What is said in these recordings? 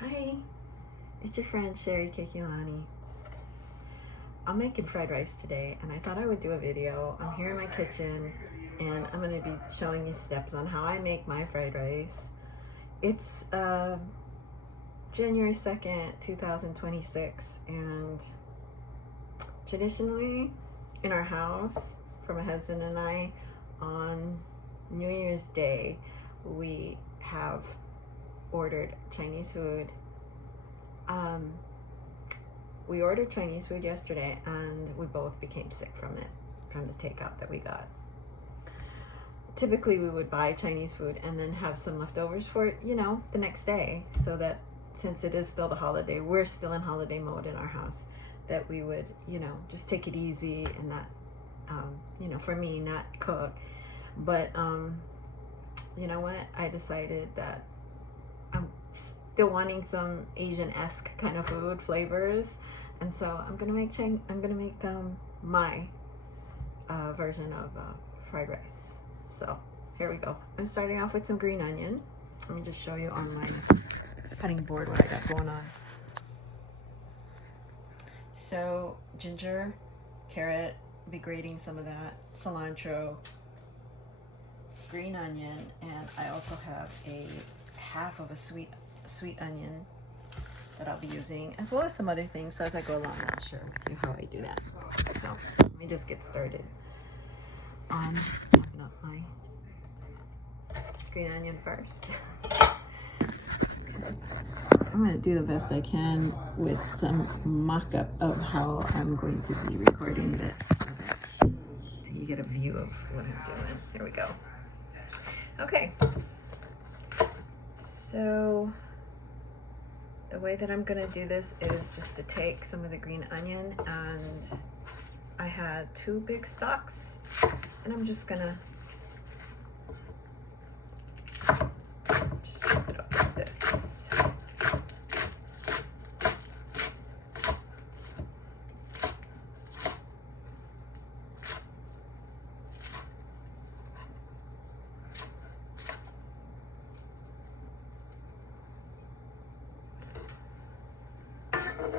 Hi, it's your friend Sherry Kekiolani. I'm making fried rice today and I thought I would do a video. I'm here in my kitchen and I'm going to be showing you steps on how I make my fried rice. It's January 2nd, 2026, and traditionally in our house, for my husband and I, on New Year's Day, we have ordered Chinese food. We ordered Chinese food yesterday and we both became sick from it, from the takeout that we got. Typically we would buy Chinese food and then have some leftovers for, the next day, so that since it is still the holiday, we're still in holiday mode in our house, that we would, just take it easy and not, for me, not cook. But, you know what? I decided that I'm still wanting some Asian-esque kind of food flavors, and so I'm gonna make my version of fried rice. So here we go. I'm starting off with some green onion. Let me just show you on my cutting board what I got going on. So ginger, carrot, I'll be grating some of that, cilantro, green onion, and I also have a half of a sweet onion that I'll be using, as well as some other things. So as I go along, I'll share with you how I do that. So let me just get started on chopping up my green onion first. I'm going to do the best I can with some mock-up of how I'm going to be recording this, so that you get a view of what I'm doing. Here we go. Okay. So the way that I'm going to do this is just to take some of the green onion, and I had 2 big stalks, and I'm just going to just chop it up like this.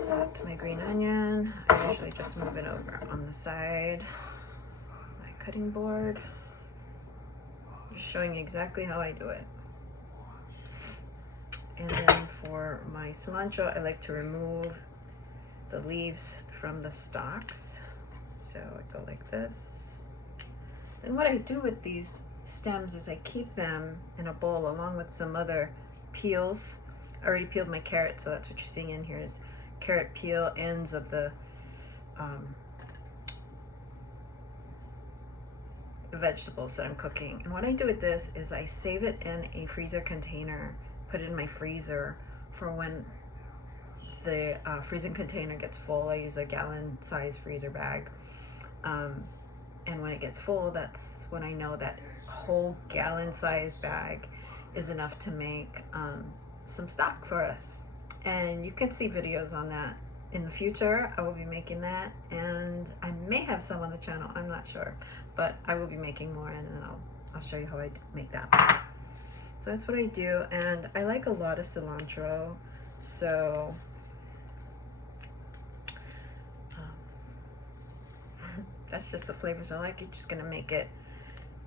That's my green onion. I usually just move it over on the side, my cutting board. Just showing you exactly how I do it. And then for my cilantro, I like to remove the leaves from the stalks. So I go like this. And what I do with these stems is I keep them in a bowl along with some other peels. I already peeled my carrot, so that's what you're seeing in here is carrot peel, ends of the vegetables that I'm cooking. And what I do with this is I save it in a freezer container, put it in my freezer for when the freezing container gets full. I use a gallon size freezer bag, and when it gets full, that's when I know that whole gallon size bag is enough to make some stock for us. And you can see videos on that in the future. I will be making that, and I may have some on the channel, I'm not sure, but I will be making more, and then I'll show you how I make that. So that's what I do, and I like a lot of cilantro, so that's just the flavors I like. You're just gonna make it,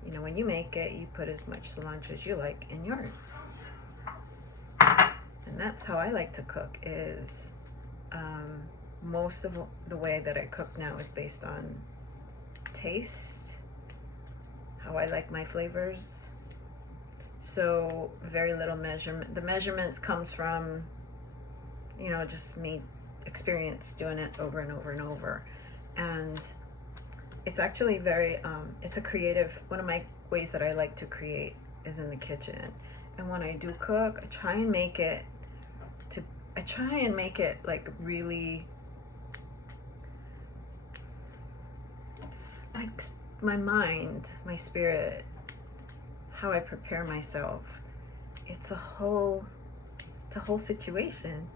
when you make it, you put as much cilantro as you like in yours. And that's how I like to cook, is most of the way that I cook now is based on taste, how I like my flavors. So very little measurement. The measurements comes from, just me experience doing it over and over and over. And it's actually very, it's a creative, one of my ways that I like to create is in the kitchen. And when I do cook, I try and make it like really, like my mind, my spirit, how I prepare myself. It's a whole situation.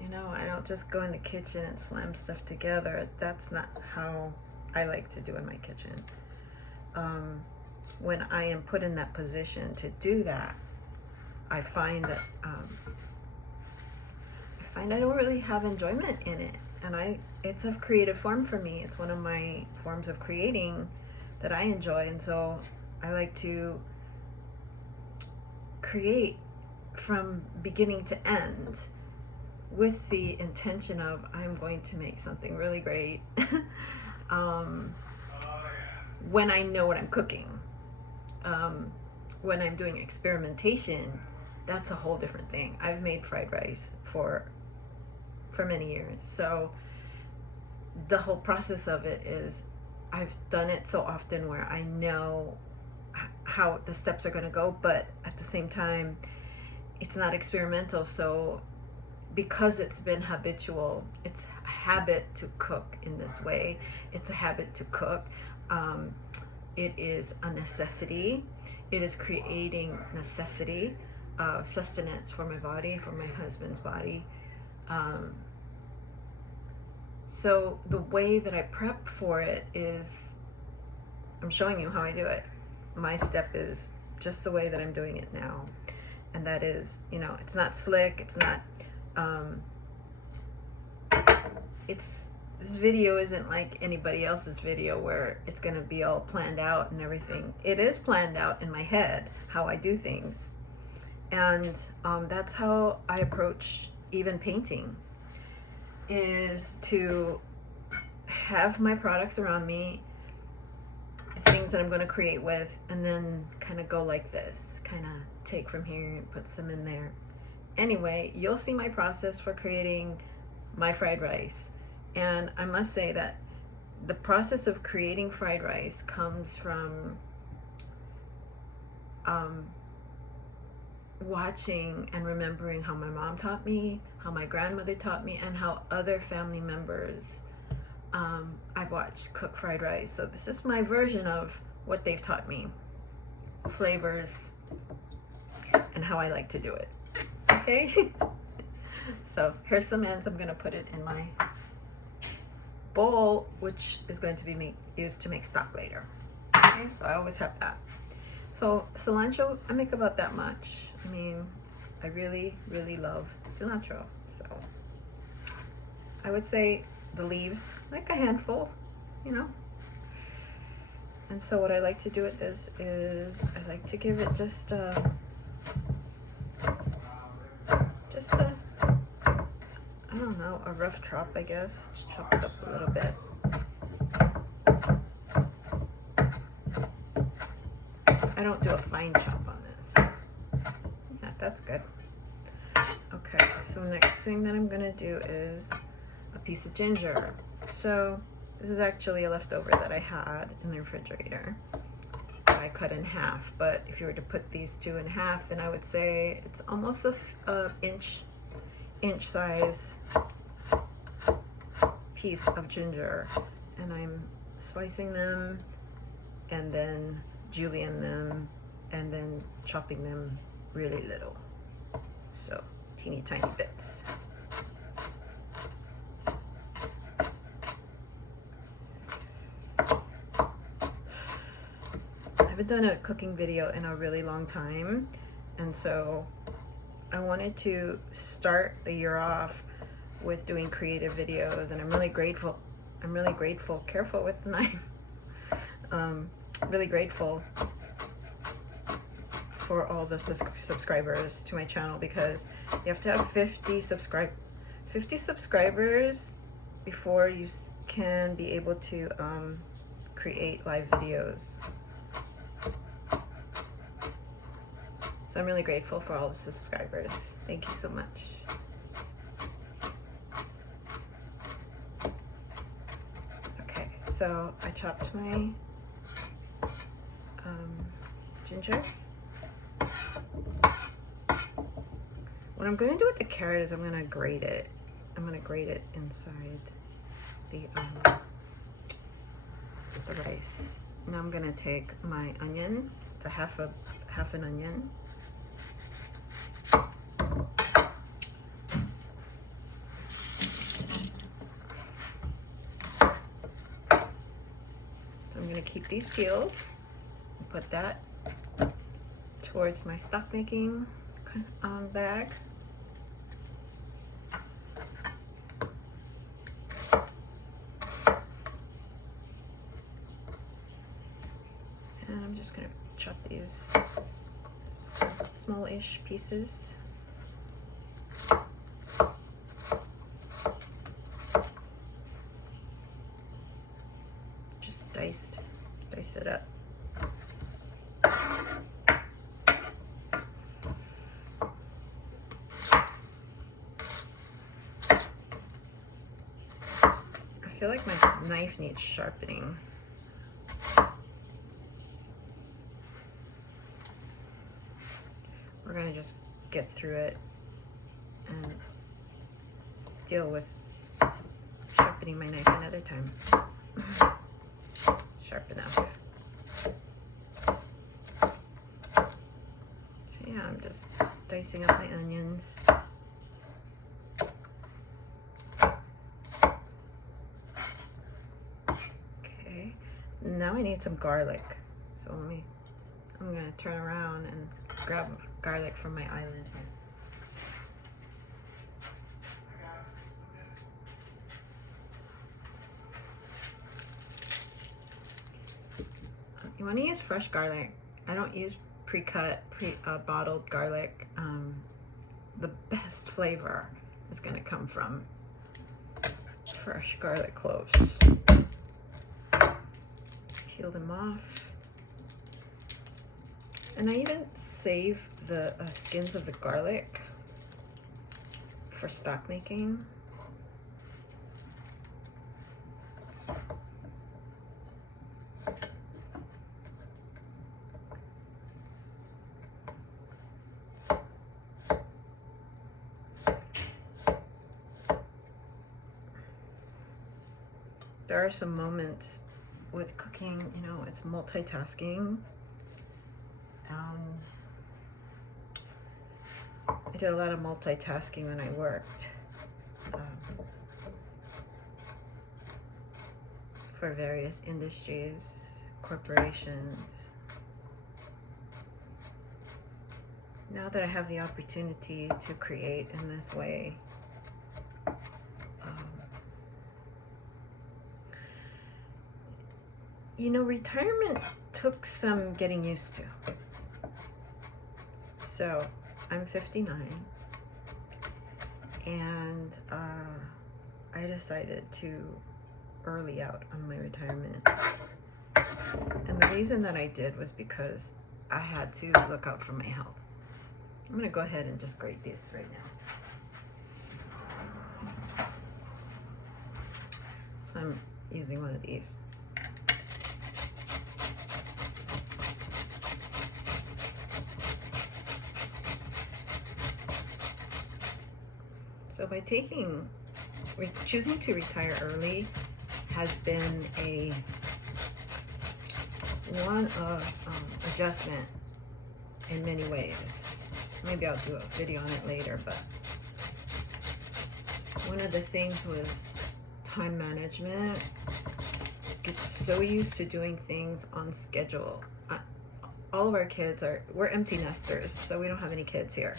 I don't just go in the kitchen and slam stuff together. That's not how I like to do in my kitchen. When I am put in that position to do that, I find that find I don't really have enjoyment in it. And it's a creative form for me. It's one of my forms of creating that I enjoy. And so I like to create from beginning to end with the intention of I'm going to make something really great when I know what I'm cooking. When I'm doing experimentation, that's a whole different thing. I've made fried rice for many years, so the whole process of it is I've done it so often where I know how the steps are going to go, but at the same time it's not experimental. So because it's been habitual, it's a habit to cook in this way. It's a habit to cook. It is a necessity. It is creating necessity, sustenance for my body, for my husband's body. So the way that I prep for it is, I'm showing you how I do it. My step is just the way that I'm doing it now. And that is, you know, it's not slick, it's not, this video isn't like anybody else's video where it's gonna be all planned out and everything. It is planned out in my head, how I do things. And that's how I approach even painting, is to have my products around me, things that I'm going to create with, and then kind of go like this, kind of take from here and put some in there. Anyway, you'll see my process for creating my fried rice. And I must say that the process of creating fried rice comes from watching and remembering how my mom taught me, how my grandmother taught me, and how other family members I've watched cook fried rice. So this is my version of what they've taught me, flavors, and how I like to do it. Okay. So here's some ends. I'm gonna put it in my bowl, which is going to be used to make stock later. Okay, so I always have that. So cilantro, I make about that much. I mean, I really, really love cilantro. So I would say the leaves, like a handful, you know. And so what I like to do with this is I like to give it just a, I don't know, a rough chop, I guess. Just chop it up a little bit. I don't do a fine chop on this. Yeah, that's good. Okay, so next thing that I'm gonna do is a piece of ginger. So this is actually a leftover that I had in the refrigerator. I cut in half, but if you were to put these two in half, then I would say it's almost a inch size piece of ginger. And I'm slicing them and then julienne them and then chopping them really little. So teeny tiny bits. I haven't done a cooking video in a really long time, and so I wanted to start the year off with doing creative videos, and I'm really grateful. Careful with the knife. Really grateful for all the subscribers to my channel, because you have to have 50 subscribers before you can be able to create live videos. So I'm really grateful for all the subscribers. Thank you so much. Okay, so I chopped my ginger. What I'm going to do with the carrot is I'm going to grate it. I'm going to grate it inside the rice. Now I'm going to take my onion. It's a half an onion. So I'm going to keep these peels and put that towards my stock making bag. just gonna chop these small-ish pieces. Just dice it up. I feel like my knife needs sharpening. We're gonna just get through it and deal with sharpening my knife another time. Sharp enough. So yeah, I'm just dicing up my onions. Okay, now I need some garlic. So I'm gonna turn around and grab garlic from my island here. You want to use fresh garlic. I don't use pre-cut, bottled garlic. The best flavor is going to come from fresh garlic cloves. Peel them off. And I even save the skins of the garlic for stock making. There are some moments with cooking, you know, it's multitasking. I did a lot of multitasking when I worked for various industries, corporations. Now that I have the opportunity to create in this way, you know, retirement took some getting used to. So I'm 59, and I decided to early out on my retirement. And the reason that I did was because I had to look out for my health. I'm gonna go ahead and just grate this right now. So I'm using one of these. So by choosing to retire early has been one of adjustment in many ways. Maybe I'll do a video on it later, but one of the things was time management. Get so used to doing things on schedule. All of our kids we're empty nesters, so we don't have any kids here.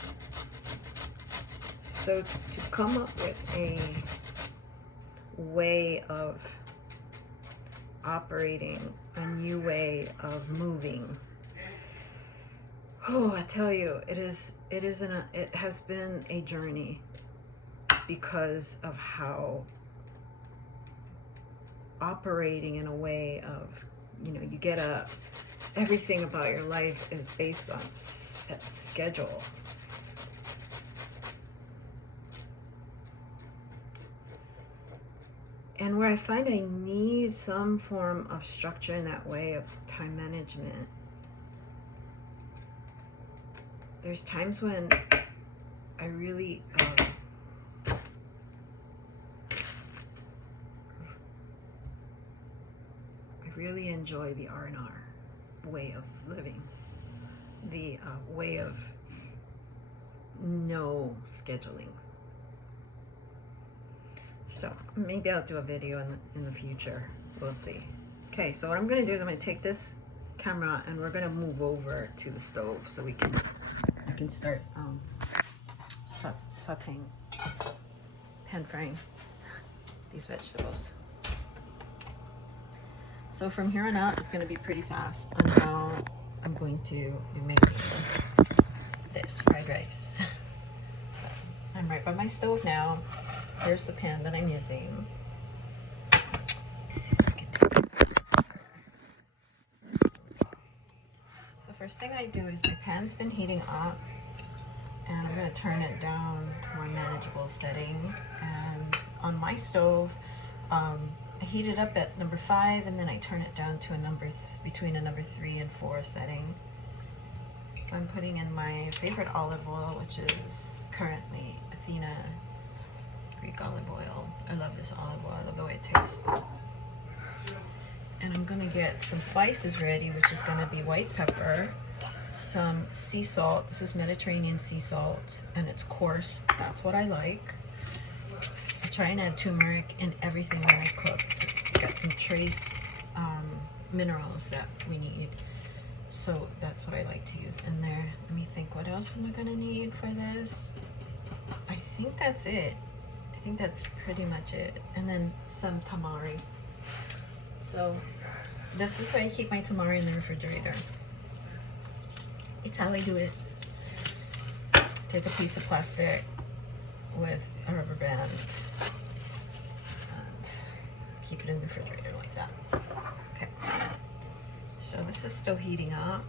So to come up with a way of operating, a new way of moving, oh, I tell you, it has been a journey because of how operating in a way of, you know, you get everything about your life is based on set schedule. And where I find I need some form of structure in that way of time management, there's times when I really enjoy the R&R way of living, the way of no scheduling. So maybe I'll do a video in the future. We'll see. Okay, so what I'm going to do is I'm going to take this camera and we're going to move over to the stove so I can start sauteing, pan frying these vegetables. So from here on out, it's going to be pretty fast. And now I'm going to be making this fried rice. So I'm right by my stove now. Here's the pan that I'm using. Let's see if I can do this. So first thing I do is my pan's been heating up, and I'm going to turn it down to a more manageable setting. And on my stove, I heat it up at number 5, and then I turn it down to between a number 3 and 4 setting. So I'm putting in my favorite olive oil, which is currently Athena Greek olive oil. I love this olive oil. I love the way it tastes. And I'm going to get some spices ready, which is going to be white pepper, some sea salt. This is Mediterranean sea salt, and it's coarse. That's what I like. I try and add turmeric in everything when I cook to get some trace minerals that we need. So that's what I like to use in there. Let me think, what else am I going to need for this? I think that's it. I think that's pretty much it. And then some tamari. So this is how I keep my tamari in the refrigerator. It's how I do it. Take a piece of plastic with a rubber band and keep it in the refrigerator like that. Okay. So this is still heating up.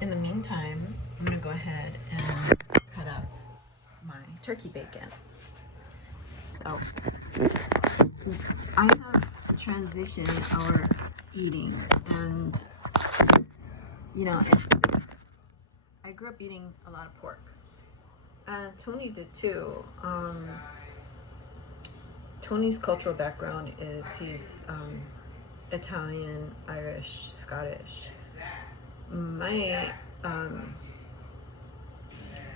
In the meantime, I'm going to go ahead and cut up my turkey bacon. So I have transitioned our eating, and you know, I grew up eating a lot of pork, and Tony did too. Tony's cultural background is he's Italian, Irish, Scottish. My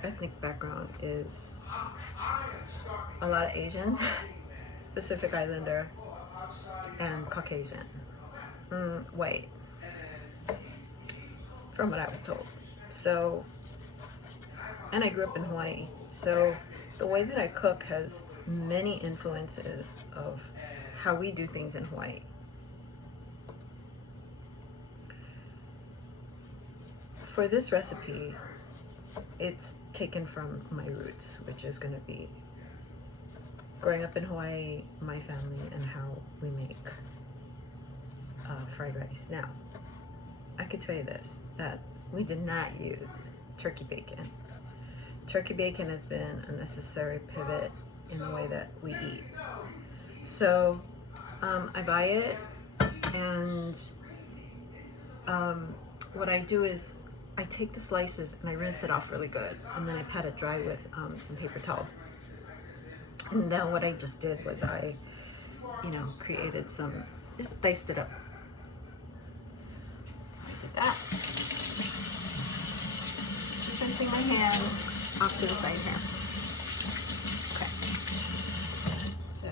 ethnic background is a lot of Asian, Pacific Islander, and Caucasian, white, from what I was told. So, and I grew up in Hawaii, so the way that I cook has many influences of how we do things in Hawaii. For this recipe, it's taken from my roots, which is going to be growing up in Hawaii, my family, and how we make fried rice. Now, I could tell you this, that we did not use turkey bacon. Turkey bacon has been a necessary pivot in the way that we eat. So I buy it, and what I do is I take the slices and I rinse it off really good, and then I pat it dry with some paper towel. And then what I just did was I, created just diced it up. So I did that. Just rinsing my hands off to the side here. Okay. So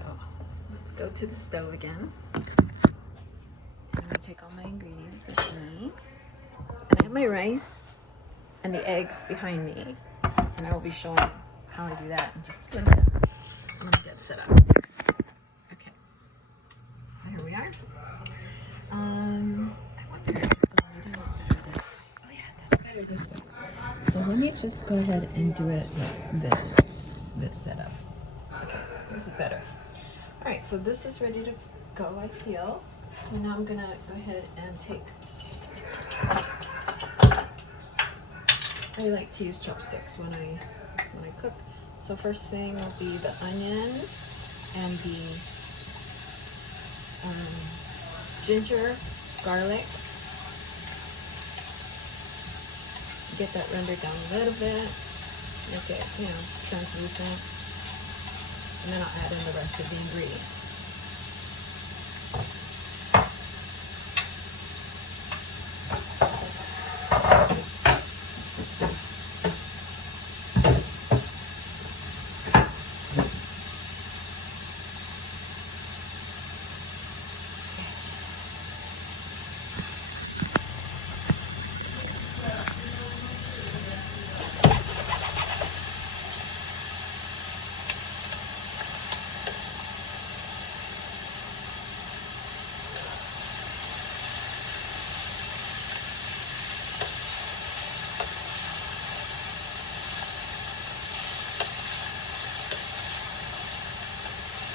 let's go to the stove again. I'm gonna take all my ingredients with me. And I have my rice and the eggs behind me, and I will be showing how I do that in just a little bit. I'm gonna get set up. Okay, so here we are. I wonder if the lighting is better this way. Oh yeah, that's better this way. So let me just go ahead and do it like this setup. Okay, this is better. All right, so this is ready to go, I feel. So now I'm gonna go ahead and take, I like to use chopsticks when I cook. So first thing will be the onion and the ginger, garlic. Get that rendered down a little bit, make it, translucent. And then I'll add in the rest of the ingredients.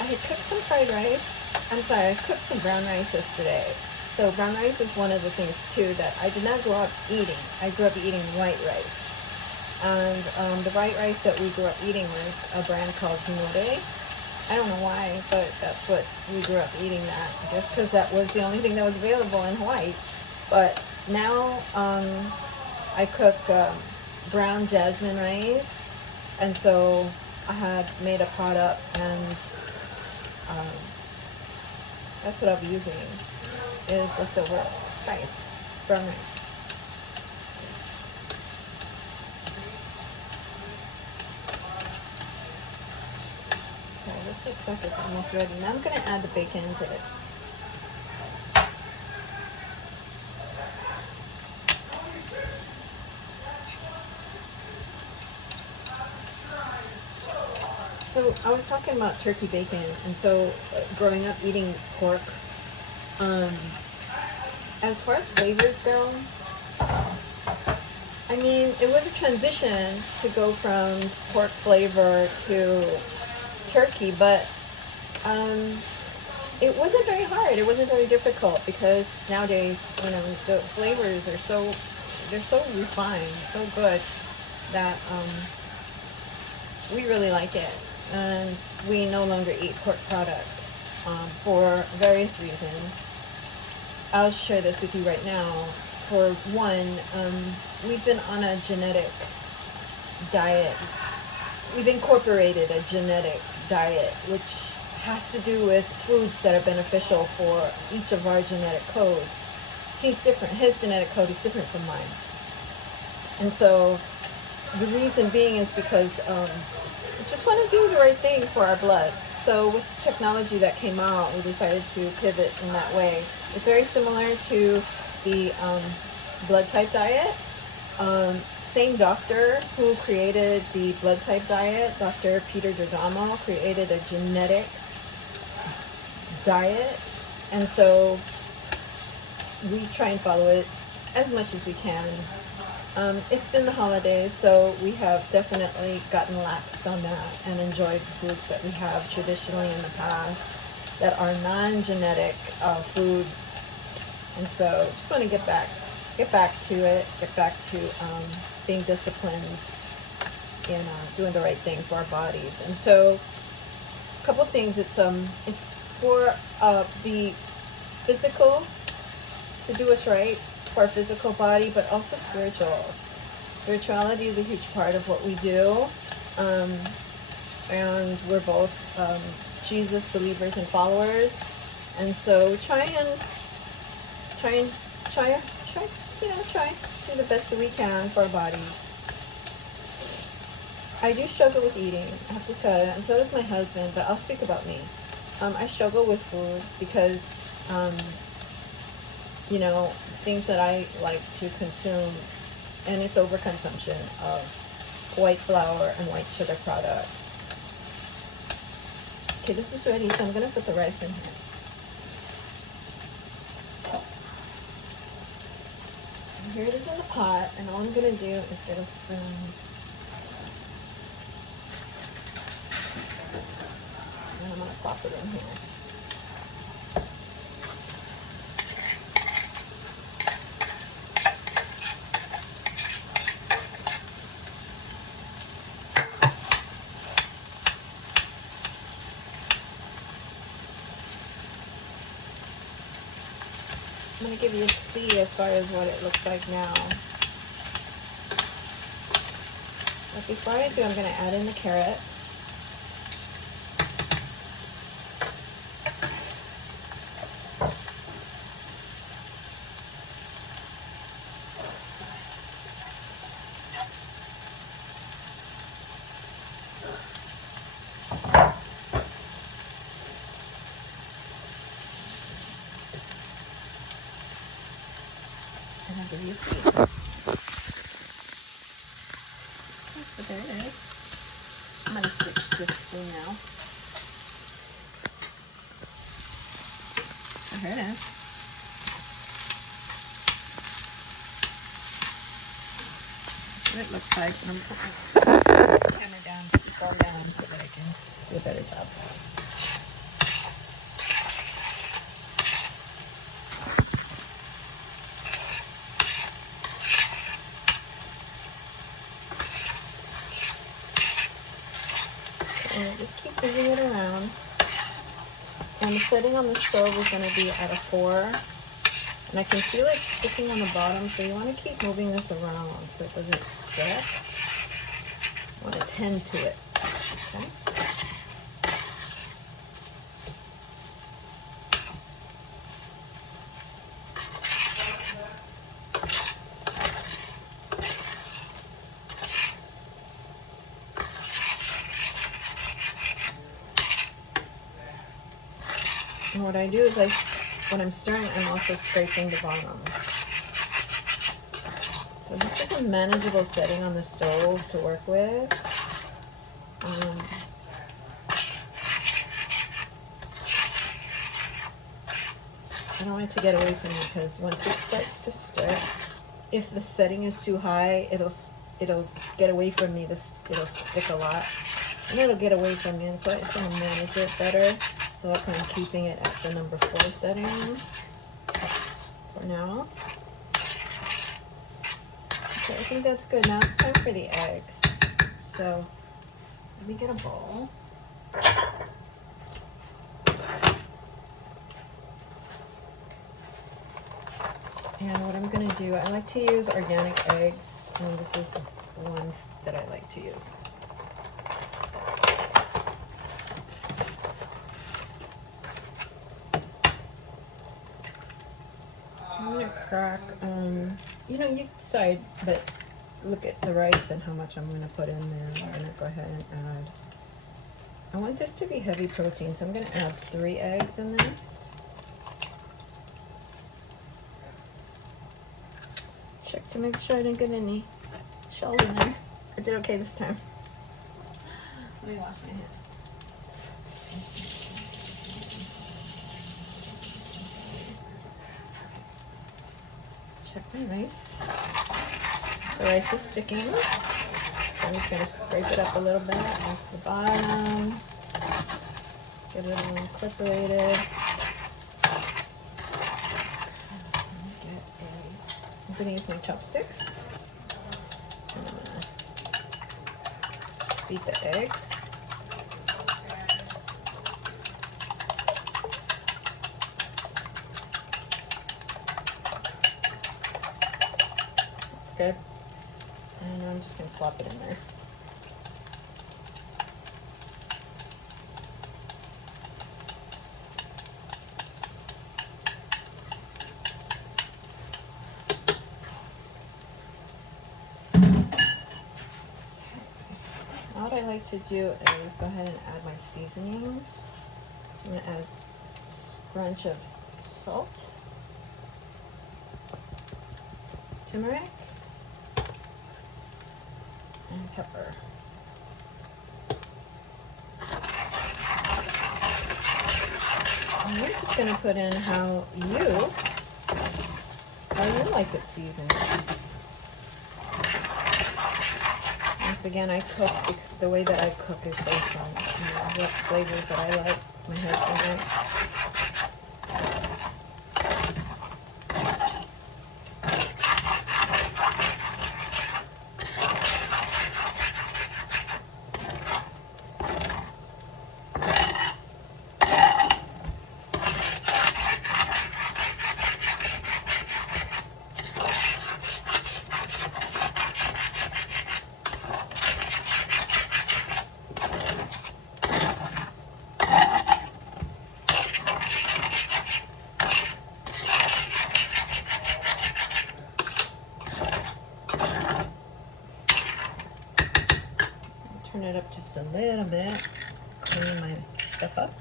had cooked some fried rice. I'm sorry, I cooked some brown rice yesterday. So brown rice is one of the things too that I did not grow up eating. I grew up eating white rice. And the white rice that we grew up eating was a brand called Hinode. I don't know why, but that's what we grew up eating that. I guess because that was the only thing that was available in Hawaii. But now I cook brown jasmine rice. And so I had made a pot up, and that's what I'll be using, is leftover rice, brown rice. Okay, this looks like it's almost ready. Now I'm going to add the bacon into it. So I was talking about turkey bacon, and so growing up eating pork, as far as flavors go, I mean, it was a transition to go from pork flavor to turkey, but it wasn't very hard. It wasn't very difficult, because nowadays, you know, the flavors are they're so refined, so good, that we really like it. And we no longer eat pork product for various reasons. I'll share this with you right now. For one, we've been on a genetic diet. We've incorporated a genetic diet, which has to do with foods that are beneficial for each of our genetic codes. He's different. His genetic code is different from mine. And so the reason being is because we just want to do the right thing for our blood. So with technology that came out, we decided to pivot in that way. It's very similar to the blood type diet. Same doctor who created the blood type diet, Dr. Peter Giordano, created a genetic diet. And so we try and follow it as much as we can. It's been the holidays, so we have definitely gotten lax on that and enjoyed the foods that we have traditionally in the past that are non-genetic foods. And so just want to get back to it, get back to being disciplined in doing the right thing for our bodies. And so a couple of things. It's for the physical, to do what's right for our physical body, but also spiritual. Spirituality is a huge part of what we do, and we're both Jesus believers and followers, and so try do the best that we can for our bodies. I do struggle with eating, I have to tell you, and so does my husband, but I'll speak about me. I struggle with food because you know, things that I like to consume, and it's overconsumption of white flour and white sugar products. Okay, this is ready, so I'm going to put the rice in here. And here it is in the pot, and all I'm going to do is get a spoon. And I'm going to plop it in here. I'm going to give you a see as far as what it looks like now. But before I do, I'm going to add in the carrots. And I'll give you a seed. So there it is. I'm going to switch this spoon now. So here it is. That's what it looks like. And I'm putting the camera down, put the phone down so that I can do a better job. And just keep moving it around. And the setting on the stove is going to be at a 4. And I can feel it sticking on the bottom, so you want to keep moving this around so it doesn't stick. You want to tend to it, okay? And what I do is when I'm stirring, I'm also scraping the bottom. So this is a manageable setting on the stove to work with. I don't want it to get away from me, because once it starts to stir, if the setting is too high, it'll get away from me. It'll stick a lot, and it'll get away from me. And so I just want to manage it better. So that's why I'm keeping it at the number 4 setting for now. Okay, I think that's good. Now it's time for the eggs. So let me get a bowl. And what I'm going to do, I like to use organic eggs, and this is one that I like to use. I'm going to crack, you know, you decide, but look at the rice and how much I'm going to put in there. I'm going to go ahead and add, I want this to be heavy protein, so I'm going to add 3 eggs in this. Check to make sure I didn't get any shells in there. I did okay this time. Let me wash my hands. Check my rice. The rice is sticking. So I'm just going to scrape it up a little bit off the bottom. Get it all incorporated. I'm going to use my chopsticks. And I'm going to beat the eggs. That's good. And I'm just going to plop it in there. What I like to do is go ahead and add my seasonings. I'm going to add a scrunch of salt, turmeric, and pepper. And we're just going to put in how you like it seasoned. Once again, I cook, the way that I cook is based on what flavors that I like, my husband likes. Turn it up just a little bit, clean my stuff up.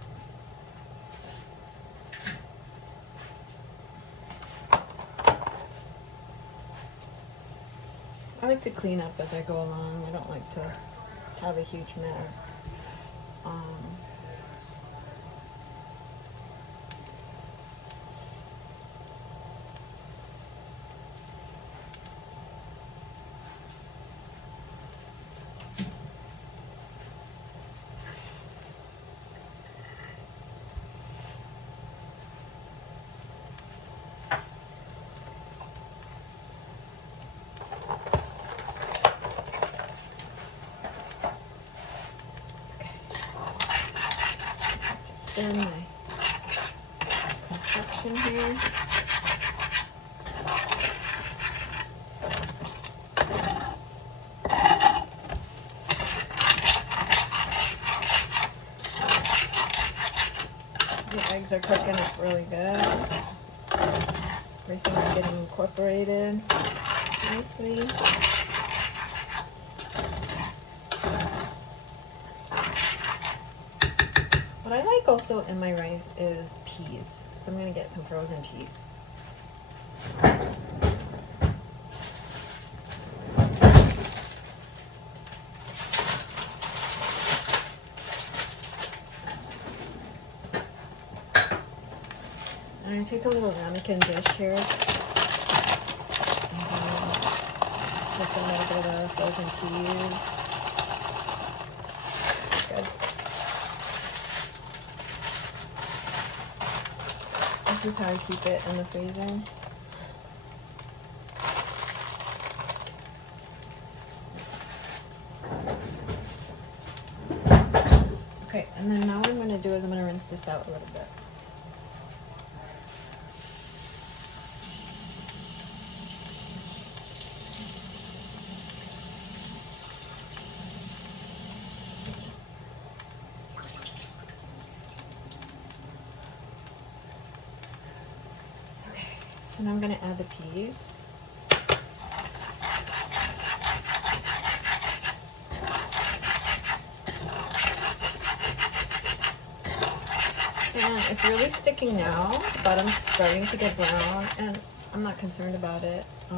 I like to clean up as I go along. I don't like to have a huge mess. in my concoction here. The eggs are cooking up really good. Everything's getting incorporated nicely. What I like also in my rice is peas. So I'm going to get some frozen peas. And I take a little ramekin dish here. And just a little bit of frozen peas. Good. This is how I keep it in the freezer. Okay, and then now what I'm going to do is I'm going to rinse this out a little bit. So now I'm going to add the peas. And it's really sticking now. The bottom's starting to get brown, and I'm not concerned about it. I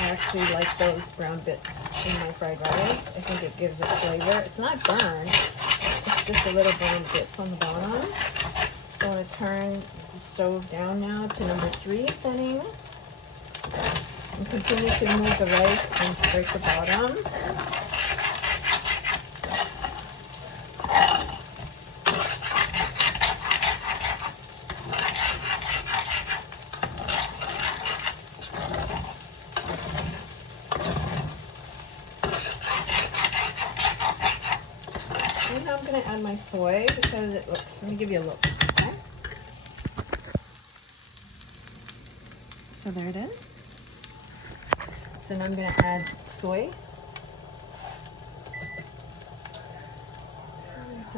actually like those brown bits in my fried rice. I think it gives it flavor. It's not burned. It's just a little brown bits on the bottom. So I'm going to turn the stove down now to number 3 setting. And continue to move the rice and scrape the bottom. And now I'm going to add my soy because it looks, let me give you a look. Okay. So there it is. So now I'm going to add soy.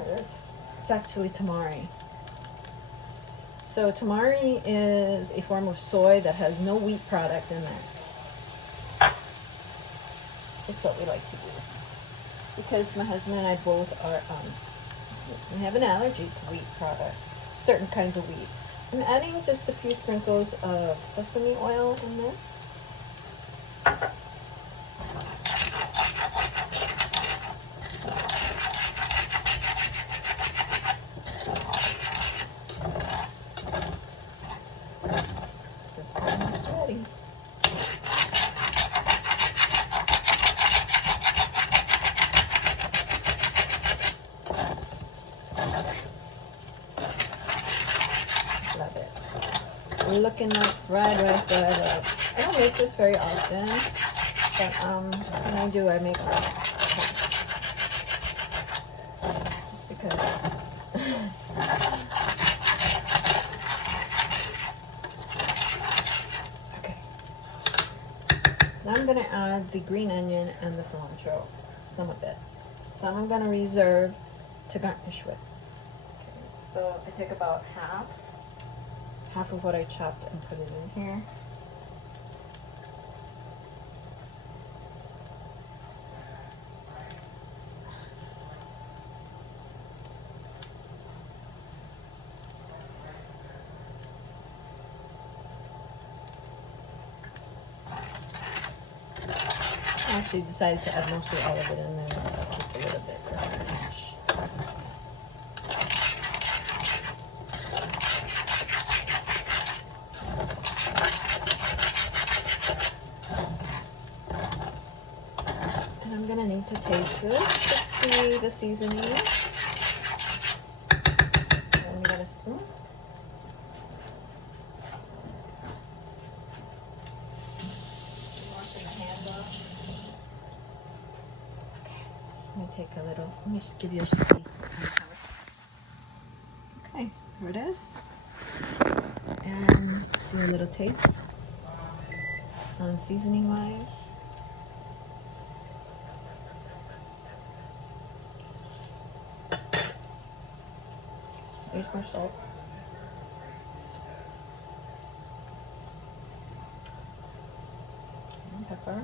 It's actually tamari. So tamari is a form of soy that has no wheat product in there. It's what we like to use. Because my husband and I both are, we have an allergy to wheat product, certain kinds of wheat. I'm adding just a few sprinkles of sesame oil in this. This is almost ready. Love it. Looking like fried rice that I love. I don't make this very often, but when I do, I make a lot. Just because. Okay. Now I'm going to add the green onion and the cilantro, some of it. Some I'm going to reserve to garnish with. Okay. So I take about half of what I chopped and put it in here. I actually decided to add mostly all of it in there. Just keep a little bit for garnish. And I'm gonna need to taste this to see the seasoning. And we got a spoon. Let me take a little, let me just give you a see how it looks. Okay. Okay, here it is. And do a little taste on seasoning wise. There's more salt. And pepper.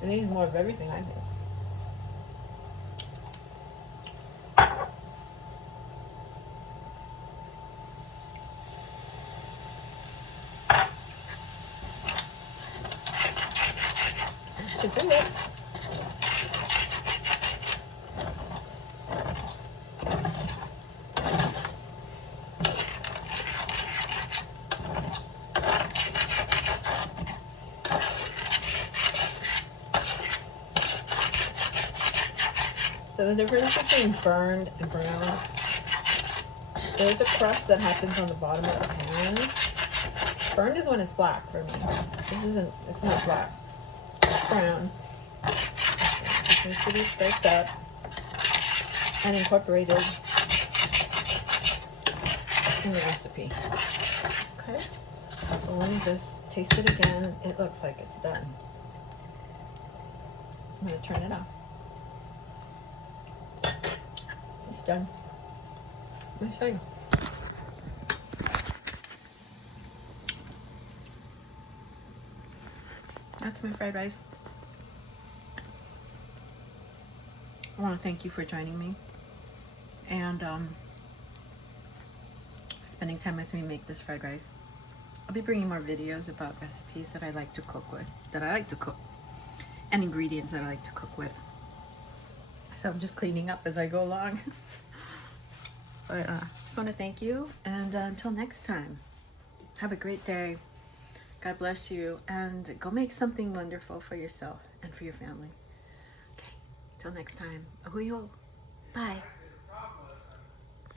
It needs more of everything, I think. Should do it. So the difference between burned and brown, there's a crust that happens on the bottom of the pan. Burned is when it's black for me. It's not black. It's brown. It needs to be scraped up and incorporated in the recipe. Okay, so let me just taste it again. It looks like it's done. I'm gonna turn it off. It's done. Let me show you. That's my fried rice. I want to thank you for joining me and spending time with me make this fried rice. I'll be bringing more videos about recipes that I like to cook with, and ingredients that I like to cook with. So I'm just cleaning up as I go along. But just want to thank you, and until next time, have a great day. God bless you, and go make something wonderful for yourself and for your family. Okay, till next time. Ahuyo. Bye.